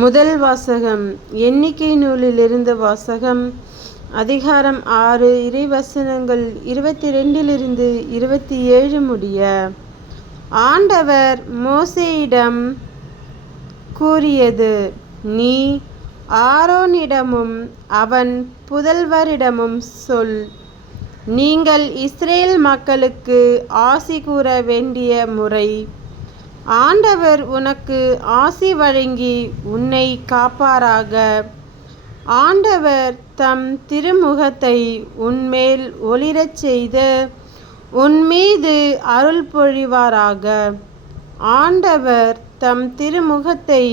முதல் வாசகம். எண்ணிக்கை நூலிலிருந்து வாசகம். அதிகாரம் 6, இறைவசனங்கள் 22 27 முடிய. ஆண்டவர் மோசேயிடம் கூறியது: நீ ஆரோனிடமும் அவன் புதல்வரிடமும் சொல், நீங்கள் இஸ்ரேல் மக்களுக்கு ஆசி கூற வேண்டிய முறை. ஆண்டவர் உனக்கு ஆசி வழங்கி உன்னை காப்பாராக. ஆண்டவர் தம் திருமுகத்தை உன்மேல் ஒளிரச் செய்து உன்மீது அருள் பொழிவாராக. ஆண்டவர் தம் திருமுகத்தை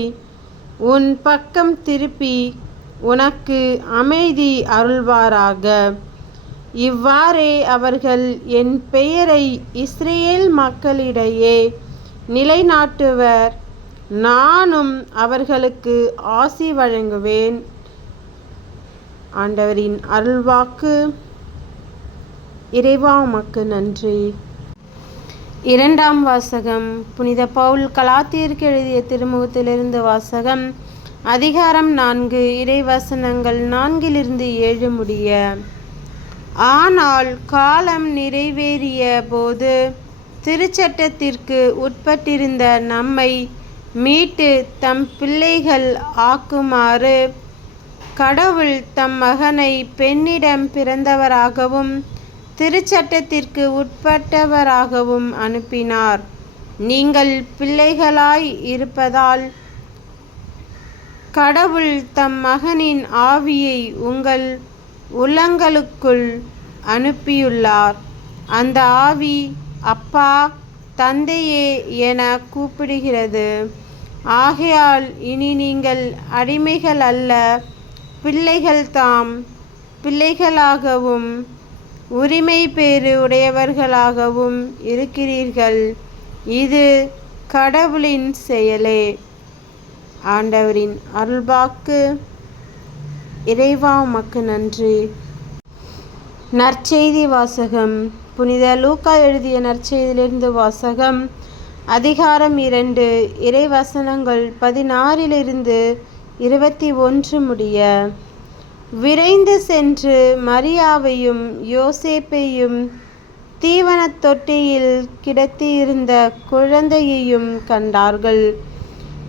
உன் பக்கம் திருப்பி உனக்கு அமைதி அருள்வாராக. இவ்வாறே அவர்கள் என் பெயரை இஸ்ரேல் மக்களிடையே நிலைநாட்டுவர். நானும் அவர்களுக்கு ஆசி வழங்குவேன். ஆண்டவரின் அருள்வாக்கு. இறைவா உமக்கு நன்றி. இரண்டாம் வாசகம். புனித பவுல் கலாத்தியருக்கு எழுதிய திருமுகத்திலிருந்து வாசகம். அதிகாரம் 4, இறைவசனங்கள் 4 7 முடிய. ஆனால் காலம் நிறைவேறிய போது திருச்சட்டத்திற்கு உட்பட்டிருந்த நம்மை மீட்டு தம் பிள்ளைகள் ஆக்குமாறு கடவுள் தம் மகனை பெண்ணிடம் பிறந்தவராகவும் திருச்சட்டத்திற்கு உட்பட்டவராகவும் அனுப்பினார். நீங்கள் பிள்ளைகளாய் இருப்பதால் கடவுள் தம் மகனின் ஆவியை உங்கள் உள்ளங்களுக்குள் அனுப்பியுள்ளார். அந்த ஆவி அப்பா, தந்தையே என கூப்பிடுகிறது. ஆகையால் இனி நீங்கள் அடிமைகள் அல்ல, பிள்ளைகள்தாம். பிள்ளைகளாகவும் உரிமை பேறு உடையவர்களாகவும் இருக்கிறீர்கள். இது கடவுளின் செயலே. ஆண்டவரின் அருள்வாக்கு. இறைவா உமக்கு நன்றி. நற்செய்தி வாசகம். புனித லூக்கா எழுதிய நற்செய்தியிலிருந்து வாசகம். அதிகாரம் 2, இறைவசனங்கள் 16 21 முடிய. விரைந்து சென்று மரியாவையும் யோசேப்பையும் தீவனத் தொட்டியில் கிடத்தியிருந்த குழந்தையையும் கண்டார்கள்.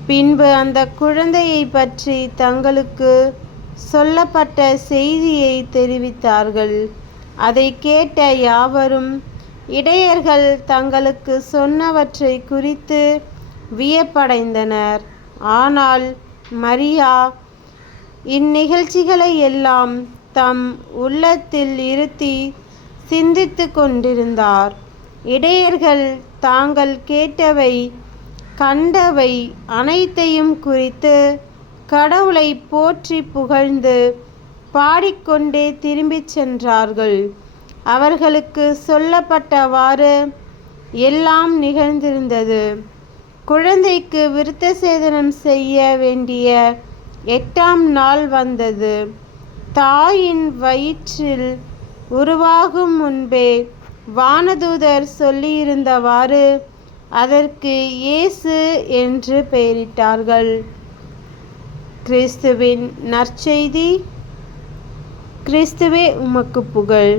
பின்பு அந்த குழந்தையை பற்றி தங்களுக்கு சொல்லப்பட்ட செய்தியை தெரிவித்தார்கள். அதை கேட்ட யாவரும் இடையர்கள் தங்களுக்கு சொன்னவற்றை குறித்து வியப்படைந்தனர். ஆனால் மரியா இந்நிகழ்ச்சிகளை எல்லாம் தம் உள்ளத்தில் இருத்தி சிந்தித்து கொண்டிருந்தார். இடையர்கள் தாங்கள் கேட்டவை கண்டவை அனைத்தையும் குறித்து கடவுளை போற்றி புகழ்ந்து பாடிக்கொண்டே திரும்பிச் சென்றார்கள். அவர்களுக்கு சொல்லப்பட்டவாறு எல்லாம் நிகழ்ந்திருந்தது. குழந்தைக்கு விருத்த சேதனம் செய்ய வேண்டிய 8ஆம் நாள் வந்தது. தாயின் வயிற்றில் உருவாகும் முன்பே வானதூதர் சொல்லியிருந்தவாறு அதற்கு இயேசு என்று பெயரிட்டார்கள். கிறிஸ்துவின் நற்செய்தி. கிறிஸ்துவே உமக்கு புகழ்.